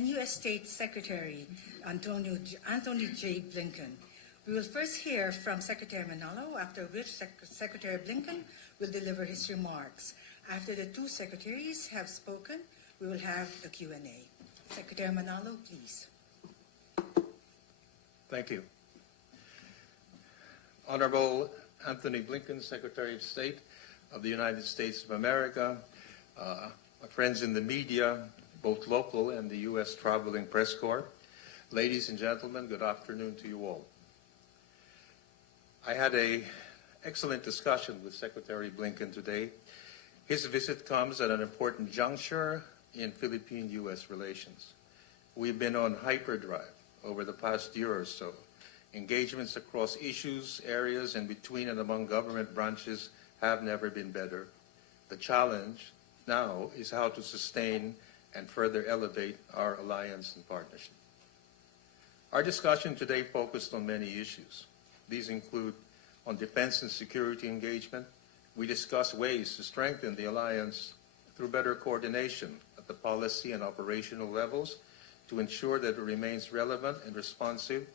and U.S. State Secretary Antony J. Blinken. We will first hear from Secretary Manalo, after which Secretary Blinken will deliver his remarks. After the two secretaries have spoken, we will have the Q&A. Secretary Manalo, please. Thank you. Honorable Antony Blinken, Secretary of State of the United States of America, my friends in the media, both local and the U.S. Traveling Press Corps, ladies and gentlemen, good afternoon to you all. I had an excellent discussion with Secretary Blinken today. His visit comes at an important juncture in Philippine-U.S. relations. We've been on hyperdrive over the past year or so. Engagements across issues, areas, and between and among government branches have never been better. The challenge now is how to sustain and further elevate our alliance and partnership. Our discussion today focused on many issues. These include on defense and security engagement. We discussed ways to strengthen the alliance through better coordination at the policy and operational levels to ensure that it remains relevant and responsive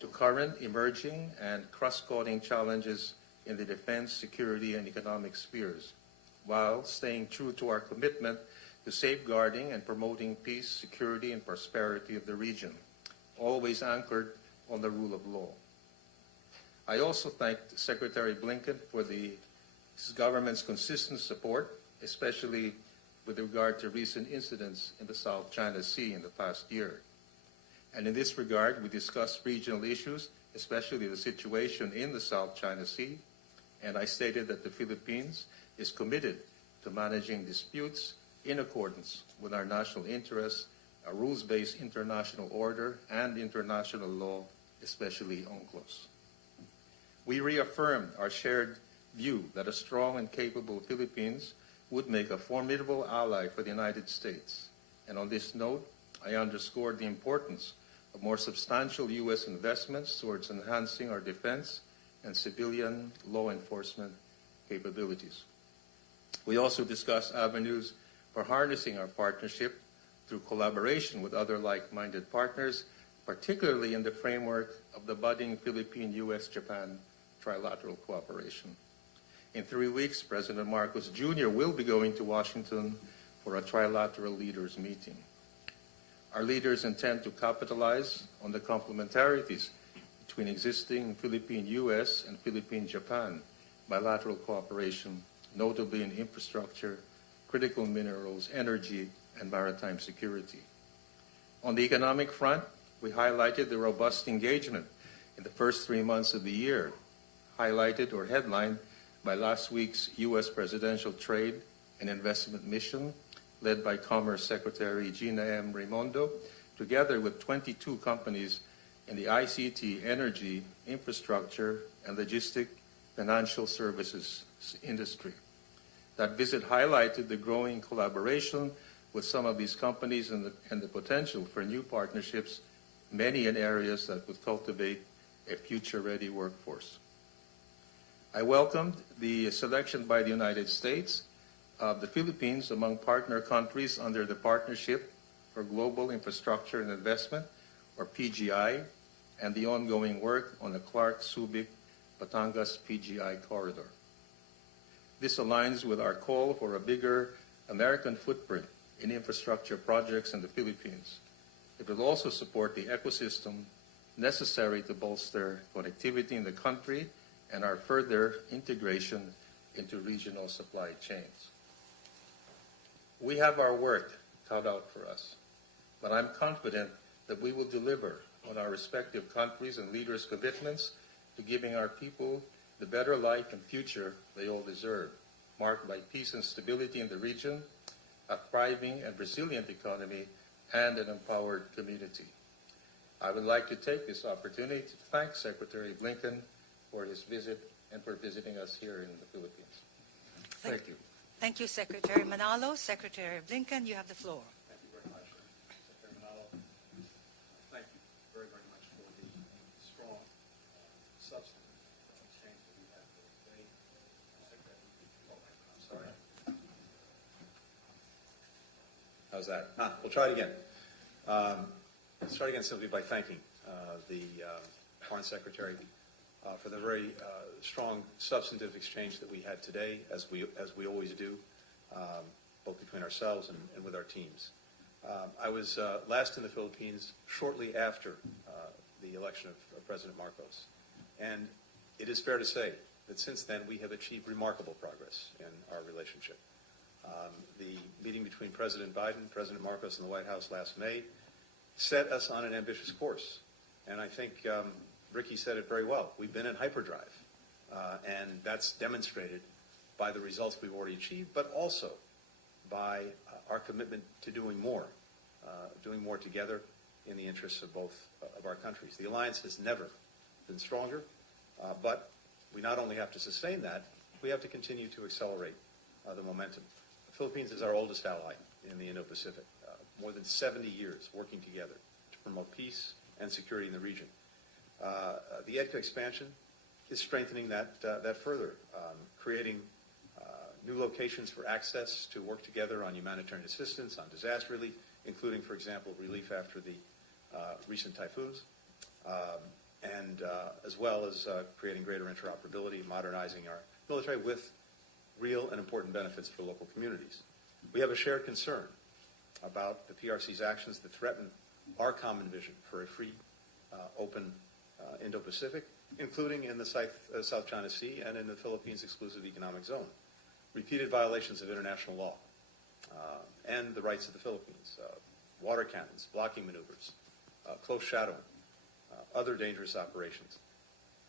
to current, emerging, and cross-cutting challenges in the defense, security, and economic spheres, while staying true to our commitment to safeguarding and promoting peace, security, and prosperity of the region, always anchored on the rule of law. I also thanked Secretary Blinken for his government's consistent support, especially with regard to recent incidents in the South China Sea in the past year. And in this regard, we discussed regional issues, especially the situation in the South China Sea, and I stated that the Philippines is committed to managing disputes in accordance with our national interests, a rules-based international order, and international law, especially UNCLOS. We reaffirmed our shared view that a strong and capable Philippines would make a formidable ally for the United States. And on this note, I underscored the importance of more substantial U.S. investments towards enhancing our defense and civilian law enforcement capabilities. We also discussed avenues for harnessing our partnership through collaboration with other like-minded partners, particularly in the framework of the budding Philippine-U.S.-Japan trilateral cooperation. In 3 weeks, President Marcos Jr. will be going to Washington for a trilateral leaders meeting. Our leaders intend to capitalize on the complementarities between existing Philippine-U.S. and Philippine-Japan bilateral cooperation, notably in infrastructure, critical minerals, energy, and maritime security. On the economic front, we highlighted the robust engagement in the first 3 months of the year, highlighted or headlined by last week's U.S. presidential trade and investment mission led by Commerce Secretary Gina M. Raimondo, together with 22 companies in the ICT, energy, infrastructure, and logistic financial services industry. That visit highlighted the growing collaboration with some of these companies and the potential for new partnerships, many in areas that would cultivate a future-ready workforce. I welcomed the selection by the United States of the Philippines among partner countries under the Partnership for Global Infrastructure and Investment, or PGI, and the ongoing work on the Clark-Subic-Batangas PGI corridor. This aligns with our call for a bigger American footprint in infrastructure projects in the Philippines. It will also support the ecosystem necessary to bolster connectivity in the country and our further integration into regional supply chains. We have our work cut out for us, but I'm confident that we will deliver on our respective countries' and leaders' commitments to giving our people the better life and future they all deserve, marked by peace and stability in the region, a thriving and resilient economy, and an empowered community. I would like to take this opportunity to thank Secretary Blinken for his visit and for visiting us here in the Philippines. Thank you. Thank you, Secretary Manalo. Secretary Blinken, you have the floor. Thank you very much, Secretary Manalo. Thank you very, very much for the strong, substantive exchange that we had today. I'm sorry. How's that? We'll try it again. Start again simply by thanking the Foreign Secretary for the very strong substantive exchange that we had today, as we always do, both between ourselves and with our teams. I was last in the Philippines shortly after the election of President Marcos, and it is fair to say that since then we have achieved remarkable progress in our relationship. The meeting between President Biden, President Marcos, and the White House last May set us on an ambitious course. And I think Ricky said it very well. We've been in hyperdrive, and that's demonstrated by the results we've already achieved, but also by our commitment to doing more together in the interests of both of our countries. The alliance has never been stronger, but we not only have to sustain that, we have to continue to accelerate the momentum. The Philippines is our oldest ally in the Indo-Pacific, more than 70 years working together to promote peace and security in the region. The EDCA expansion is strengthening that further, creating new locations for access to work together on humanitarian assistance, on disaster relief, including, for example, relief after the recent typhoons, and as well as creating greater interoperability, modernizing our military with real and important benefits for local communities. We have a shared concern about the PRC's actions that threaten our common vision for a free, open Indo-Pacific, including in the South China Sea and in the Philippines' exclusive economic zone. Repeated violations of international law and the rights of the Philippines, water cannons, blocking maneuvers, close shadowing, other dangerous operations.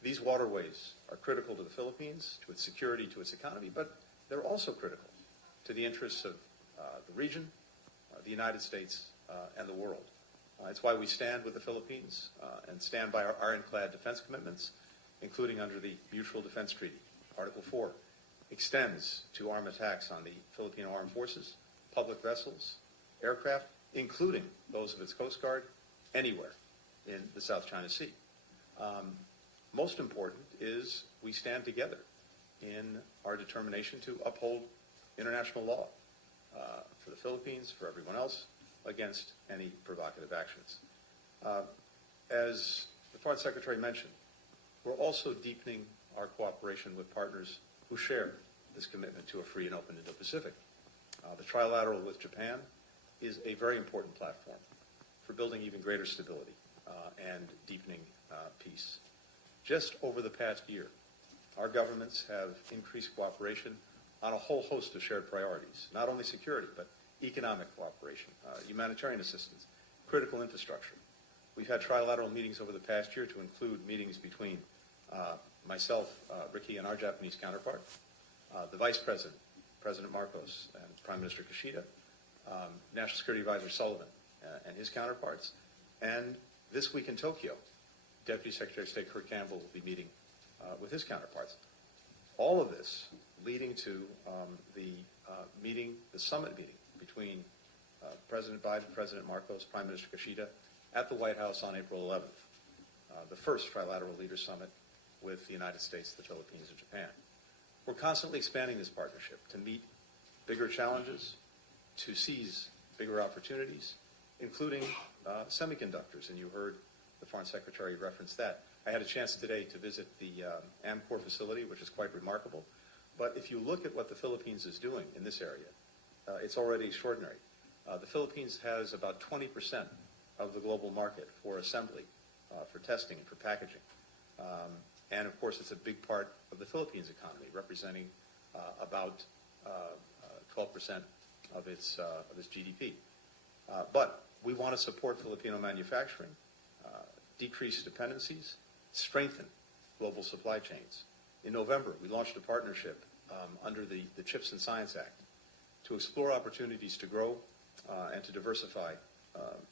These waterways are critical to the Philippines, to its security, to its economy, but they're also critical to the interests of the region, the United States, and the world. It's why we stand with the Philippines and stand by our ironclad defense commitments, including under the Mutual Defense Treaty. Article 4 extends to armed attacks on the Filipino armed forces, public vessels, aircraft, including those of its Coast Guard, anywhere in the South China Sea. Most important is we stand together in our determination to uphold international law for the Philippines, for everyone else, against any provocative actions. As the Foreign Secretary mentioned, we're also deepening our cooperation with partners who share this commitment to a free and open Indo-Pacific. The trilateral with Japan is a very important platform for building even greater stability and deepening peace. Just over the past year, our governments have increased cooperation on a whole host of shared priorities, not only security, but economic cooperation, humanitarian assistance, critical infrastructure. We've had trilateral meetings over the past year to include meetings between myself, Ricky, and our Japanese counterpart, the Vice President, President Marcos, and Prime Minister Kishida, National Security Advisor Sullivan and his counterparts, and this week in Tokyo, Deputy Secretary of State Kurt Campbell will be meeting with his counterparts. All of this leading to the summit meeting between President Biden, President Marcos, Prime Minister Kishida at the White House on April 11th, the first trilateral leaders summit with the United States, the Philippines, and Japan. We're constantly expanding this partnership to meet bigger challenges, to seize bigger opportunities, including semiconductors, and you heard the Foreign Secretary reference that. I had a chance today to visit the Amcor facility, which is quite remarkable. But if you look at what the Philippines is doing in this area, it's already extraordinary. The Philippines has about 20% of the global market for assembly, for testing, and for packaging. And of course, it's a big part of the Philippines economy, representing about 12% of its GDP. But we want to support Filipino manufacturing, decrease dependencies, strengthen global supply chains. In November, we launched a partnership under the CHIPS and Science Act to explore opportunities to grow and to diversify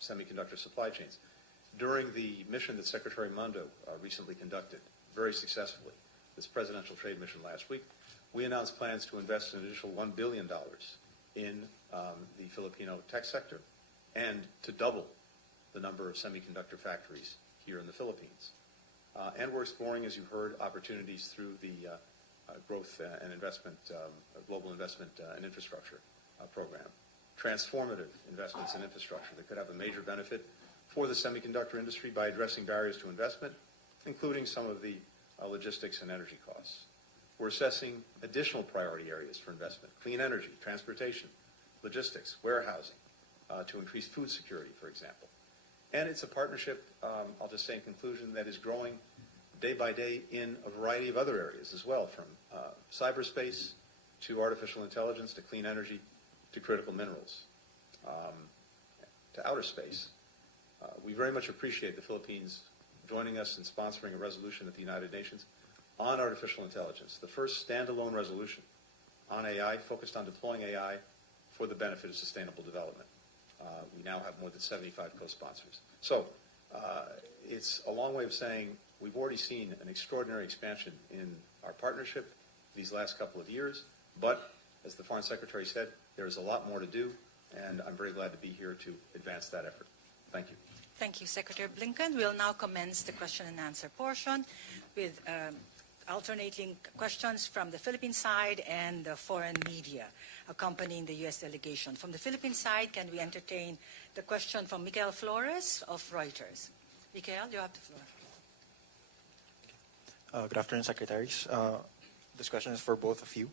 semiconductor supply chains. During the mission that Secretary Mundo recently conducted very successfully, this presidential trade mission last week, we announced plans to invest an additional $1 billion in the Filipino tech sector and to double the number of semiconductor factories here in the Philippines. And we're exploring, as you heard, opportunities through the growth and investment, global investment and infrastructure program. transformative investments in infrastructure that could have a major benefit for the semiconductor industry by addressing barriers to investment, including some of the logistics and energy costs. We're assessing additional priority areas for investment: clean energy, transportation, logistics, warehousing, to increase food security, for example. And it's a partnership, I'll just say in conclusion, that is growing day by day in a variety of other areas as well, from cyberspace to artificial intelligence to clean energy to critical minerals to outer space. We very much appreciate the Philippines joining us in sponsoring a resolution at the United Nations on artificial intelligence, the first standalone resolution on AI focused on deploying AI for the benefit of sustainable development. We now have more than 75 co-sponsors. So it's a long way of saying we've already seen an extraordinary expansion in our partnership these last couple of years, but as the Foreign Secretary said, there is a lot more to do, and I'm very glad to be here to advance that effort. Thank you. Thank you, Secretary Blinken. We'll now commence the question and answer portion with alternating questions from the Philippine side and the foreign media accompanying the U.S. delegation. From the Philippine side, can we entertain the question from Michael Flores of Reuters? Michael, you have the floor. Good afternoon, Secretaries. This question is for both of you.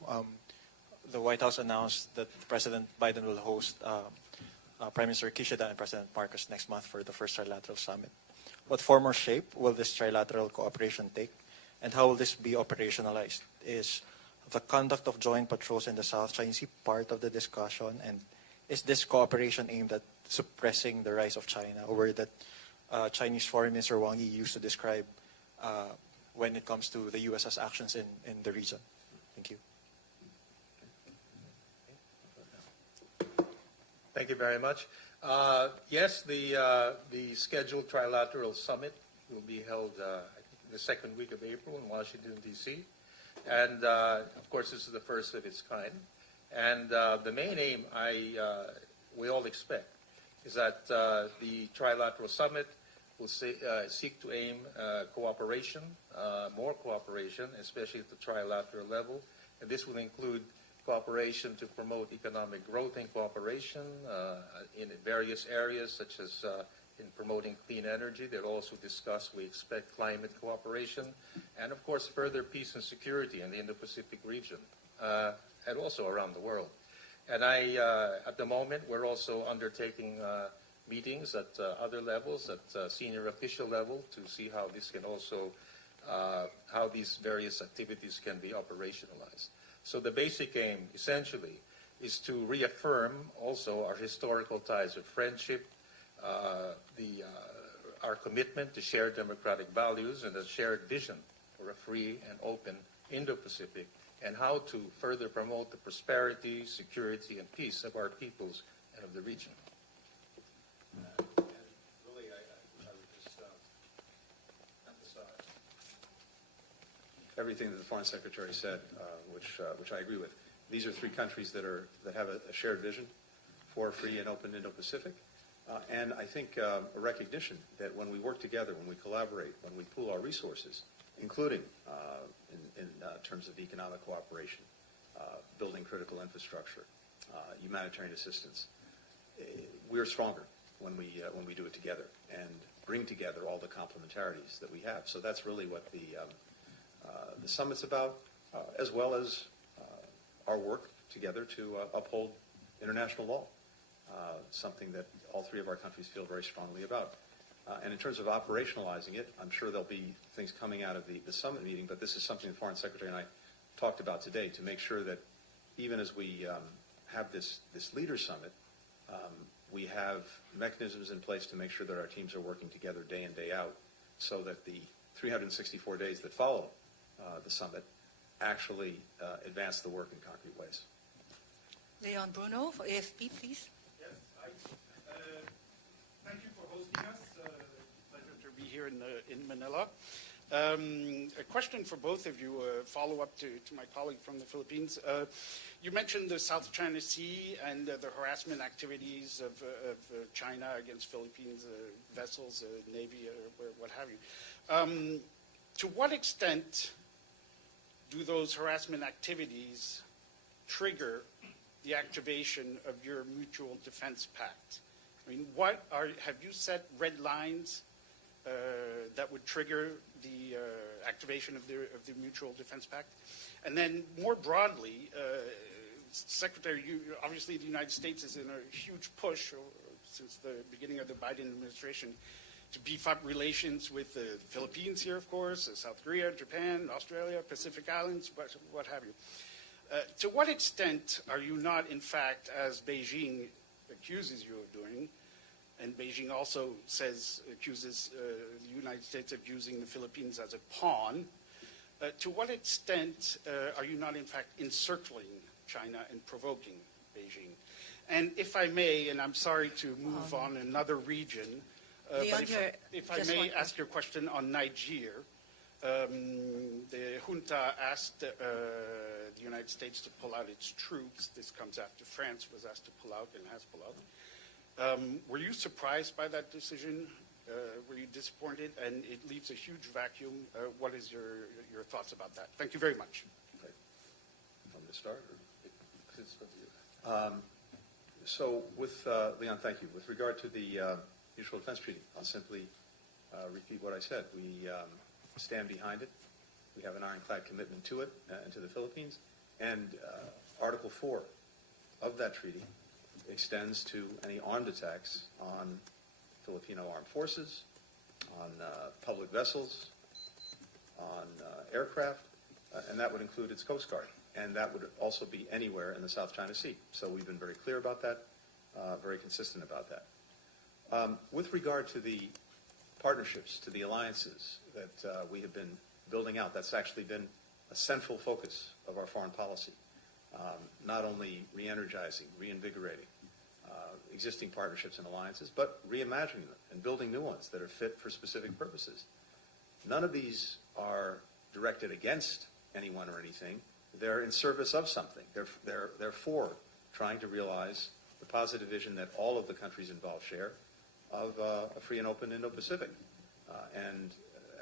The White House announced that President Biden will host Prime Minister Kishida and President Marcos next month for the first trilateral summit. What form or shape will this trilateral cooperation take, and how will this be operationalized? Is the conduct of joint patrols in the South China Sea part of the discussion, and is this cooperation aimed at suppressing the rise of China, a word that Chinese Foreign Minister Wang Yi used to describe when it comes to the U.S.'s actions in the region? Thank you. Thank you very much. Yes, the scheduled trilateral summit will be held I think the second week of April in Washington, D.C. And, of course, this is the first of its kind. And the main aim we all expect is that the trilateral summit will seek to aim cooperation, more cooperation, especially at the trilateral level. And this will include cooperation to promote economic growth and cooperation in various areas, such as in promoting clean energy. They'll also discuss, we expect, climate cooperation, and of course further peace and security in the Indo-Pacific region, and also around the world. And at the moment, we're also undertaking meetings at other levels, at senior official level, to see how this can also, how these various activities can be operationalized. So the basic aim, essentially, is to reaffirm also our historical ties of friendship, our commitment to shared democratic values and a shared vision for a free and open Indo-Pacific, and how to further promote the prosperity, security, and peace of our peoples and of the region. And really, I would just emphasize everything that the Foreign Secretary said, which I agree with. These are three countries that have a shared vision for a free and open Indo-Pacific. And I think a recognition that when we work together, when we collaborate, when we pool our resources, including in terms of economic cooperation, building critical infrastructure, humanitarian assistance, we're stronger when we do it together and bring together all the complementarities that we have. So that's really what the summit's about, as well as our work together to uphold international law, something that all three of our countries feel very strongly about. And in terms of operationalizing it, I'm sure there'll be things coming out of the summit meeting, but this is something the Foreign Secretary and I talked about today, to make sure that even as we have this leader summit, we have mechanisms in place to make sure that our teams are working together day in, day out, so that the 364 days that follow the summit actually advance the work in concrete ways. Leon Bruno for AFP, please. Yes, thank you for hosting us. Pleasure to be here in Manila. A question for both of you, a follow-up to my colleague from the Philippines. You mentioned the South China Sea and the harassment activities of China against Philippines vessels, Navy, or what have you. To what extent do those harassment activities trigger the activation of your mutual defense pact? I mean, have you set red lines that would trigger the activation of the mutual defense pact? And then more broadly, Secretary, obviously the United States is in a huge push since the beginning of the Biden administration to beef up relations with the Philippines here, of course, South Korea, Japan, Australia, Pacific Islands, what have you. To what extent are you not, in fact, as Beijing accuses you of doing, and Beijing also accuses the United States of using the Philippines as a pawn, to what extent are you not, in fact, encircling China and provoking Beijing? And if I may, and I'm sorry to move on another region, but if I may ask your question on Niger, the junta asked the United States to pull out its troops. This comes after France was asked to pull out and has pulled out. Were you surprised by that decision? Were you disappointed? And it leaves a huge vacuum. What is your thoughts about that? Thank you very much. Okay. Want me to start? So with, Leon, thank you. With regard to the Mutual Defense Treaty, I'll simply repeat what I said. We stand behind it. We have an ironclad commitment to it and to the Philippines. And Article 4 of that treaty extends to any armed attacks on Filipino armed forces, on public vessels, on aircraft, and that would include its Coast Guard. And that would also be anywhere in the South China Sea. So we've been very clear about that, very consistent about that. With regard to the partnerships, to the alliances that we have been building out, that's actually been a central focus of our foreign policy. Not only re-energizing, reinvigorating existing partnerships and alliances, but reimagining them and building new ones that are fit for specific purposes. None of these are directed against anyone or anything. They're in service of something. They're for trying to realize the positive vision that all of the countries involved share of a free and open Indo-Pacific. And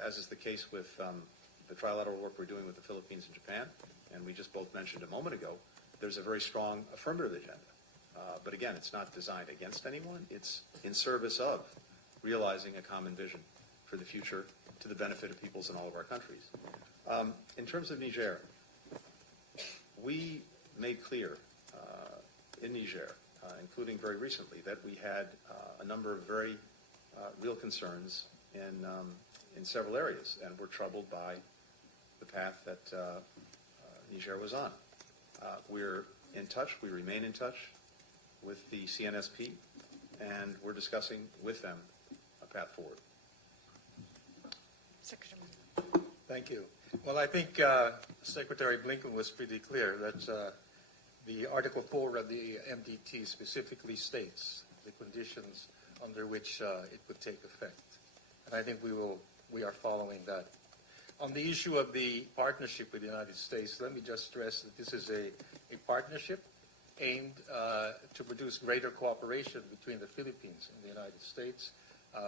as is the case with the trilateral work we're doing with the Philippines and Japan, and we just both mentioned a moment ago, there's a very strong affirmative agenda. But again, it's not designed against anyone. It's in service of realizing a common vision for the future to the benefit of peoples in all of our countries. In terms of Niger, we made clear in Niger, including very recently, that we had a number of very real concerns in several areas, and we're troubled by the path that Niger was on. We're in touch, we remain in touch with the CNSP, and we're discussing with them a path forward. Secretary. Thank you. Well, I think Secretary Blinken was pretty clear that the Article 4 of the MDT specifically states the conditions under which it would take effect. And I think we are following that. On the issue of the partnership with the United States, let me just stress that this is a partnership aimed to produce greater cooperation between the Philippines and the United States,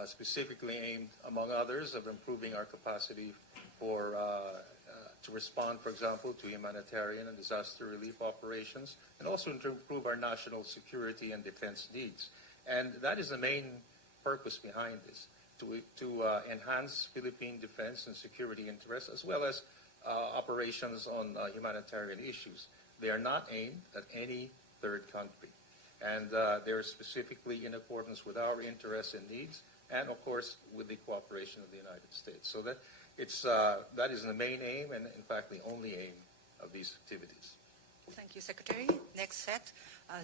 specifically aimed, among others, of improving our capacity to respond, for example, to humanitarian and disaster relief operations, and also to improve our national security and defense needs. And that is the main purpose behind this, to enhance Philippine defense and security interests, as well as operations on humanitarian issues. They are not aimed at any third country. And they're specifically in accordance with our interests and needs, and of course with the cooperation of the United States. So that that is the main aim, and in fact the only aim of these activities. Thank you, Secretary. Next set,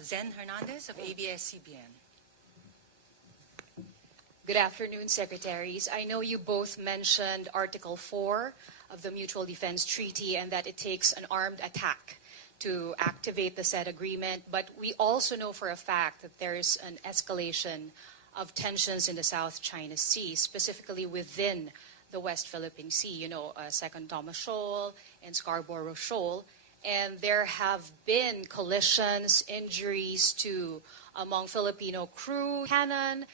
Zen Hernandez of ABS-CBN. Good afternoon, Secretaries. I know you both mentioned Article 4 of the Mutual Defense Treaty and that it takes an armed attack to activate the said agreement, but we also know for a fact that there is an escalation of tensions in the South China Sea, specifically within the West Philippine Sea, you know, Second Thomas Shoal and Scarborough Shoal. And there have been collisions, injuries among Filipino crew, cannon,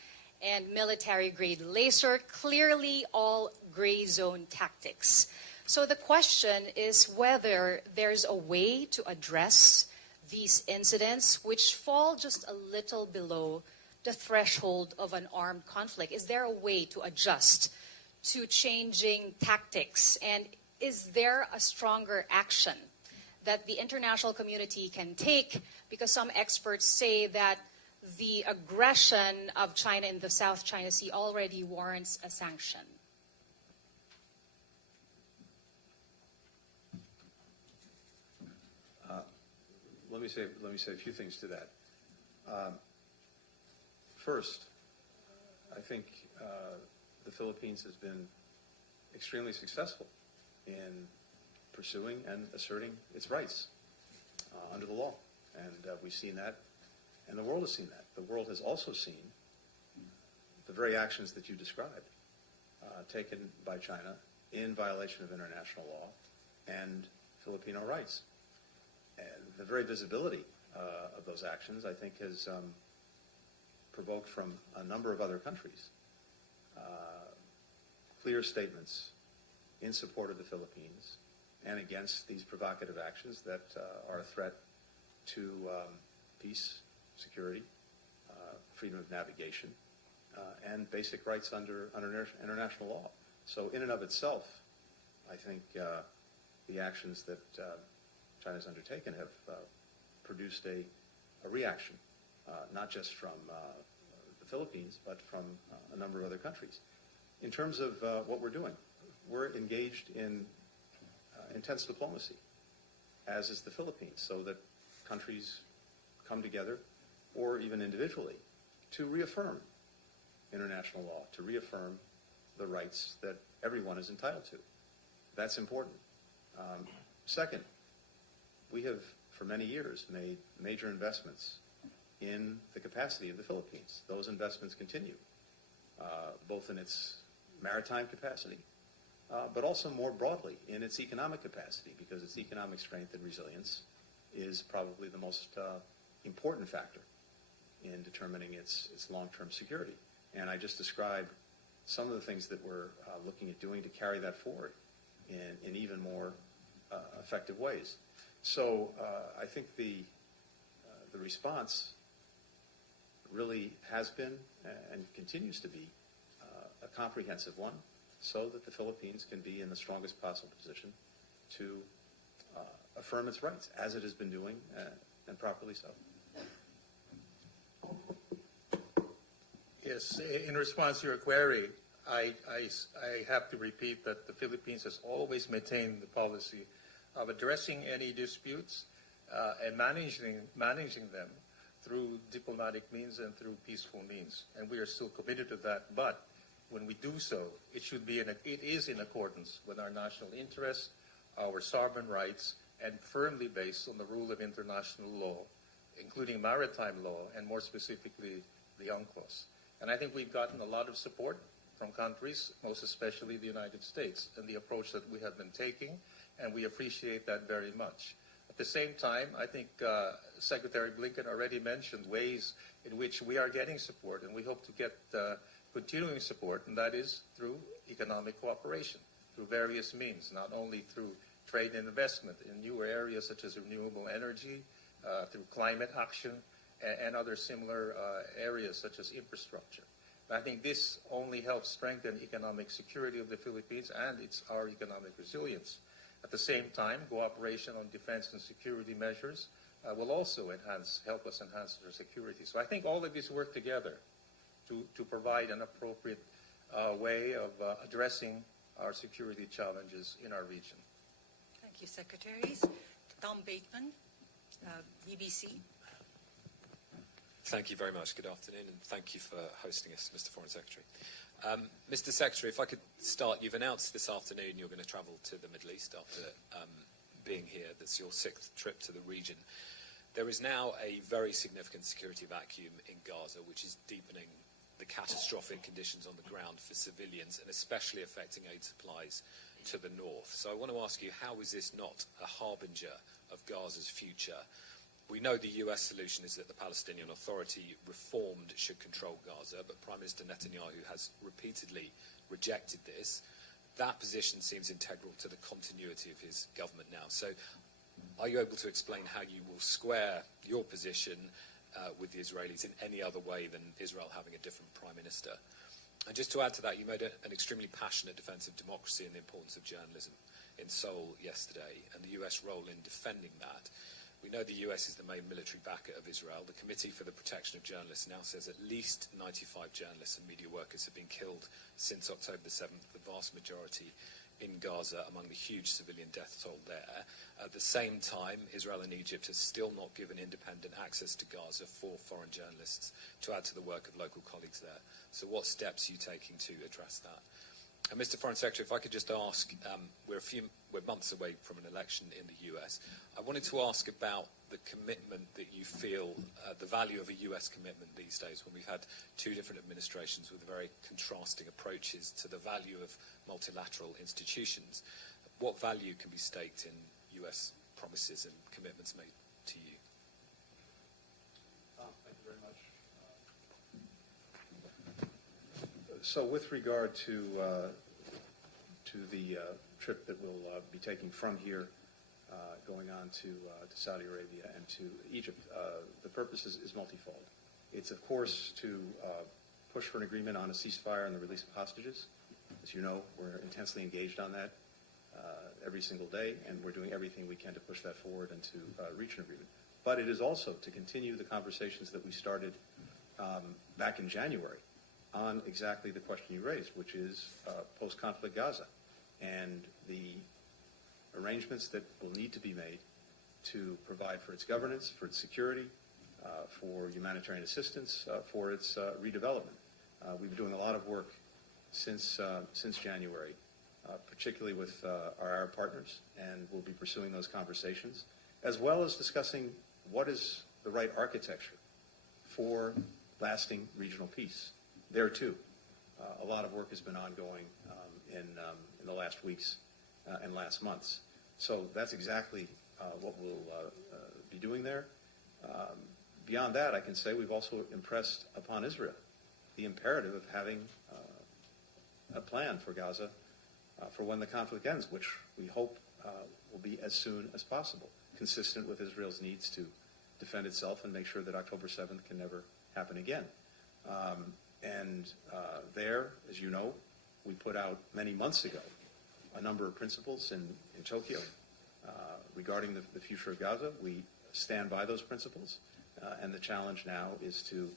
and military-grade laser, clearly all gray zone tactics. So the question is whether there's a way to address these incidents, which fall just a little below the threshold of an armed conflict? Is there a way to adjust to changing tactics? And is there a stronger action that the international community can take? Because some experts say that the aggression of China in the South China Sea already warrants a sanction. Let me say a few things to that. First, I think the Philippines has been extremely successful in pursuing and asserting its rights under the law, and we've seen that, and the world has seen that. The world has also seen the very actions that you described taken by China in violation of international law and Filipino rights. And the very visibility of those actions, I think, has provoked from a number of other countries clear statements in support of the Philippines and against these provocative actions that are a threat to peace, security, freedom of navigation, and basic rights under international law. So in and of itself, I think the actions that China's undertaken have produced a reaction, not just from the Philippines, but from a number of other countries. In terms of what we're doing, we're engaged in intense diplomacy, as is the Philippines, so that countries come together, or even individually, to reaffirm international law, to reaffirm the rights that everyone is entitled to. That's important. Second, we have, for many years, made major investments in the capacity of the Philippines. Those investments continue, both in its maritime capacity, but also more broadly in its economic capacity, because its economic strength and resilience is probably the most important factor in determining its long-term security. And I just described some of the things that we're looking at doing to carry that forward in even more effective ways. So I think the response really has been and continues to be a comprehensive one, so that the Philippines can be in the strongest possible position to affirm its rights, as it has been doing, and properly so. Yes, in response to your query, I have to repeat that the Philippines has always maintained the policy of addressing any disputes and managing them through diplomatic means and through peaceful means, and we are still committed to that. But when we do so, it is in accordance with our national interests, our sovereign rights, and firmly based on the rule of international law, including maritime law, and more specifically, the UNCLOS. And I think we've gotten a lot of support from countries, most especially the United States, and the approach that we have been taking, and we appreciate that very much. At the same time, I think Secretary Blinken already mentioned ways in which we are getting support, and we hope to get continuing support, and that is through economic cooperation, through various means, not only through trade and investment in newer areas such as renewable energy, through climate action, and other similar areas such as infrastructure. I think this only helps strengthen economic security of the Philippines and our economic resilience. At the same time, cooperation on defense and security measures will also help us enhance our security. So I think all of these work together to provide an appropriate way of addressing our security challenges in our region. Thank you, Secretaries. Tom Bateman, BBC. Thank you very much. Good afternoon, and thank you for hosting us, Mr. Foreign Secretary. Mr. Secretary, if I could start, you've announced this afternoon you're going to travel to the Middle East after being here. That's your 6th trip to the region. There is now a very significant security vacuum in Gaza, which is deepening the catastrophic conditions on the ground for civilians, and especially affecting aid supplies to the north. So I want to ask you, how is this not a harbinger of Gaza's future? We know the US solution is that the Palestinian Authority, reformed, should control Gaza, but Prime Minister Netanyahu has repeatedly rejected this. That position seems integral to the continuity of his government now. So Are you able to explain how you will square your position with the Israelis in any other way than Israel having a different prime minister? And just to add to that, you made an extremely passionate defense of democracy and the importance of journalism in Seoul yesterday, and the US role in defending that. We know the US is the main military backer of Israel. The Committee for the Protection of Journalists now says at least 95 journalists and media workers have been killed since October the 7th, the vast majority in Gaza, among the huge civilian death toll there. At the same time, Israel and Egypt have still not given independent access to Gaza for foreign journalists to add to the work of local colleagues there. So what steps are you taking to address that? And Mr. Foreign Secretary, if I could just ask, we're months away from an election in the US. I wanted to ask about the commitment that you feel, the value of a US commitment these days, when we've had two different administrations with very contrasting approaches to the value of multilateral institutions. What value can be staked in US promises and commitments made to you? Thank you very much. So with regard to the trip that we'll be taking from here, going on to Saudi Arabia and to Egypt, the purpose is multifold. It's, of course, to push for an agreement on a ceasefire and the release of hostages. As you know, we're intensely engaged on that every single day, and we're doing everything we can to push that forward and to reach an agreement. But it is also to continue the conversations that we started back in January on exactly the question you raised, which is post-conflict Gaza and the arrangements that will need to be made to provide for its governance, for its security, for humanitarian assistance, for its redevelopment. We've been doing a lot of work since January, particularly with our Arab partners, and we'll be pursuing those conversations, as well as discussing what is the right architecture for lasting regional peace. There, too, a lot of work has been ongoing in the last weeks and last months. So that's exactly what we'll be doing there. Beyond that, I can say we've also impressed upon Israel the imperative of having a plan for Gaza for when the conflict ends, which we hope will be as soon as possible, consistent with Israel's needs to defend itself and make sure that October 7th can never happen again. There, as you know, we put out many months ago a number of principles in Tokyo regarding the future of Gaza. We stand by those principles, and the challenge now is to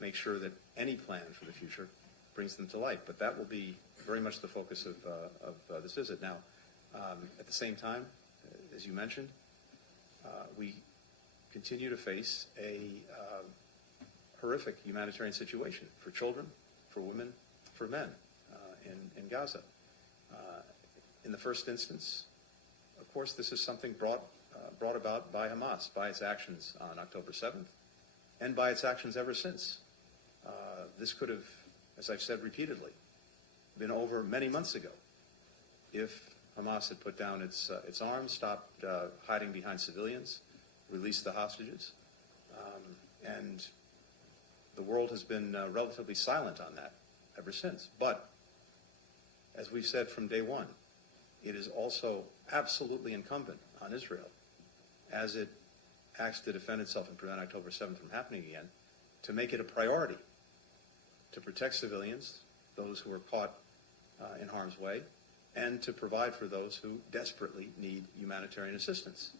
make sure that any plan for the future brings them to light. But that will be very much the focus of this visit. Now, at the same time, as you mentioned, we continue to face a horrific humanitarian situation for children, for women, for men in Gaza. In the first instance, of course, this is something brought about by Hamas, by its actions on October 7th, and by its actions ever since. This could have, as I've said repeatedly, been over many months ago if Hamas had put down its arms, stopped hiding behind civilians, released the hostages, and the world has been relatively silent on that ever since. But, as we've said from day one, it is also absolutely incumbent on Israel, as it acts to defend itself and prevent October 7th from happening again, to make it a priority to protect civilians, those who are caught in harm's way, and to provide for those who desperately need humanitarian assistance.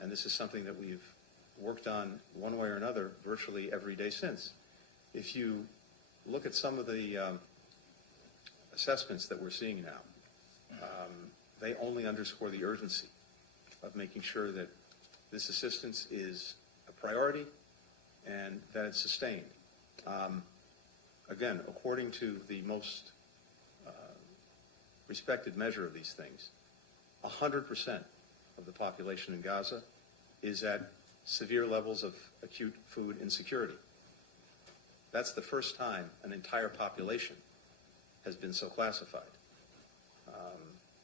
And this is something that we've worked on one way or another virtually every day since. If you look at some of the assessments that we're seeing now, they only underscore the urgency of making sure that this assistance is a priority and that it's sustained. Again, according to the most respected measure of these things, 100% of the population in Gaza is at severe levels of acute food insecurity. That's the first time an entire population has been so classified.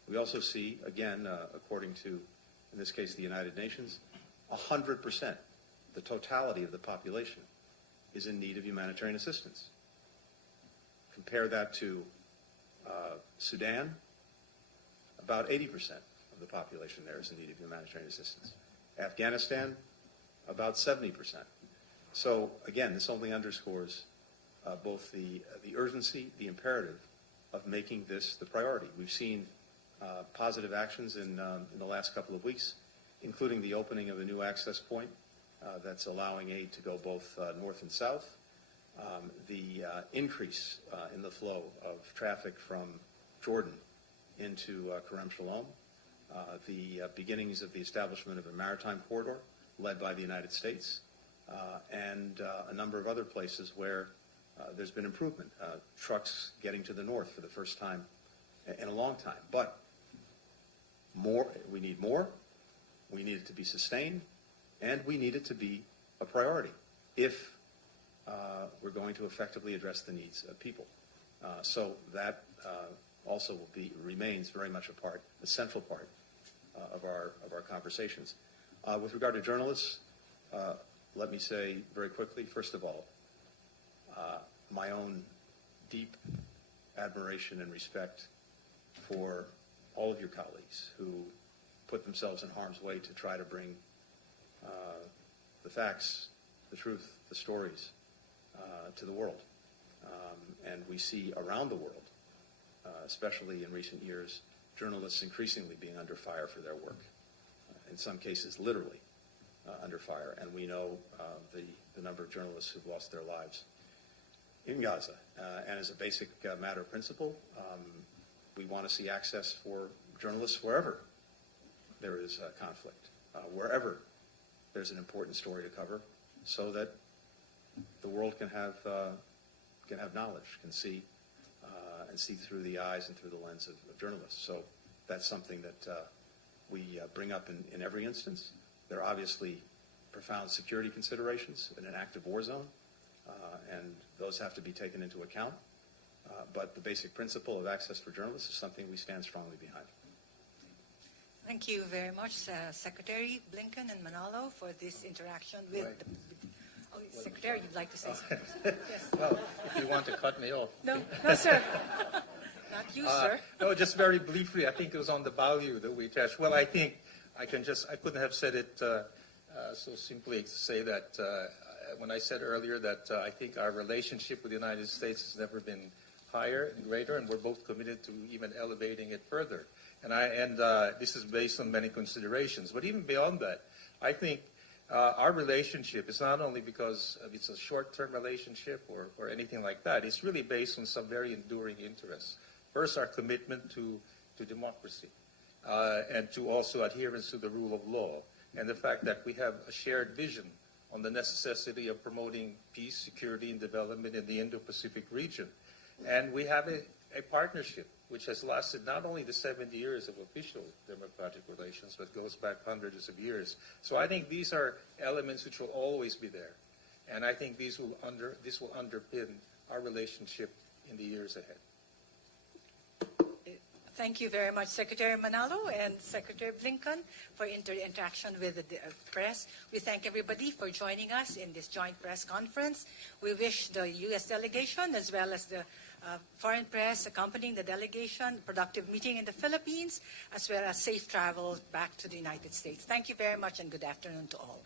We also see, again, according to, in this case, the United Nations, 100%, the totality of the population, is in need of humanitarian assistance. Compare that to Sudan, about 80% of the population there is in need of humanitarian assistance. Afghanistan, about 70%. So again, this only underscores both the urgency, the imperative of making this the priority. We've seen positive actions in the last couple of weeks, including the opening of a new access point that's allowing aid to go both north and south, the increase in the flow of traffic from Jordan into Kerem Shalom, the beginnings of the establishment of a maritime corridor led by the United States, and a number of other places where there's been improvement. Trucks getting to the north for the first time in a long time. But we need more, we need it to be sustained, and we need it to be a priority if we're going to effectively address the needs of people. So that also remains very much a central part of our conversations. With regard to journalists, let me say very quickly, first of all, my own deep admiration and respect for all of your colleagues who put themselves in harm's way to try to bring the facts, the truth, the stories to the world. And we see around the world, especially in recent years, journalists increasingly being under fire for their work, in some cases literally under fire. And we know the number of journalists who've lost their lives in Gaza. And as a basic matter of principle, we want to see access for journalists wherever there is conflict, wherever there's an important story to cover, so that the world can have knowledge, can see and see through the eyes and through the lens of journalists. So that's something that we bring up in every instance. There are obviously profound security considerations in an active war zone, and those have to be taken into account. But the basic principle of access for journalists is something we stand strongly behind. Thank you very much, Secretary Blinken and Manalo, for this interaction with Right. Secretary, you'd like to say something? Yes. Well, if you want to cut me off. No, sir. Not you, sir. No, just very briefly, I think it was on the value that we attach. Well, I think I couldn't have said it so simply to say that when I said earlier that I think our relationship with the United States has never been higher and greater, and we're both committed to even elevating it further. And this is based on many considerations. But even beyond that, I think our relationship is not only because it's a short-term relationship or anything like that. It's really based on some very enduring interests. First, our commitment to democracy and to also adherence to the rule of law, and the fact that we have a shared vision on the necessity of promoting peace, security, and development in the Indo-Pacific region. And we have a partnership which has lasted not only the 70 years of official democratic relations, but goes back hundreds of years. So I think these are elements which will always be there. And I think this will underpin our relationship in the years ahead. Thank you very much, Secretary Manalo and Secretary Blinken, for interaction with the press. We thank everybody for joining us in this joint press conference. We wish the U.S. delegation as well as the foreign press accompanying the delegation productive meeting in the Philippines, as well as safe travel back to the United States. Thank you very much and good afternoon to all.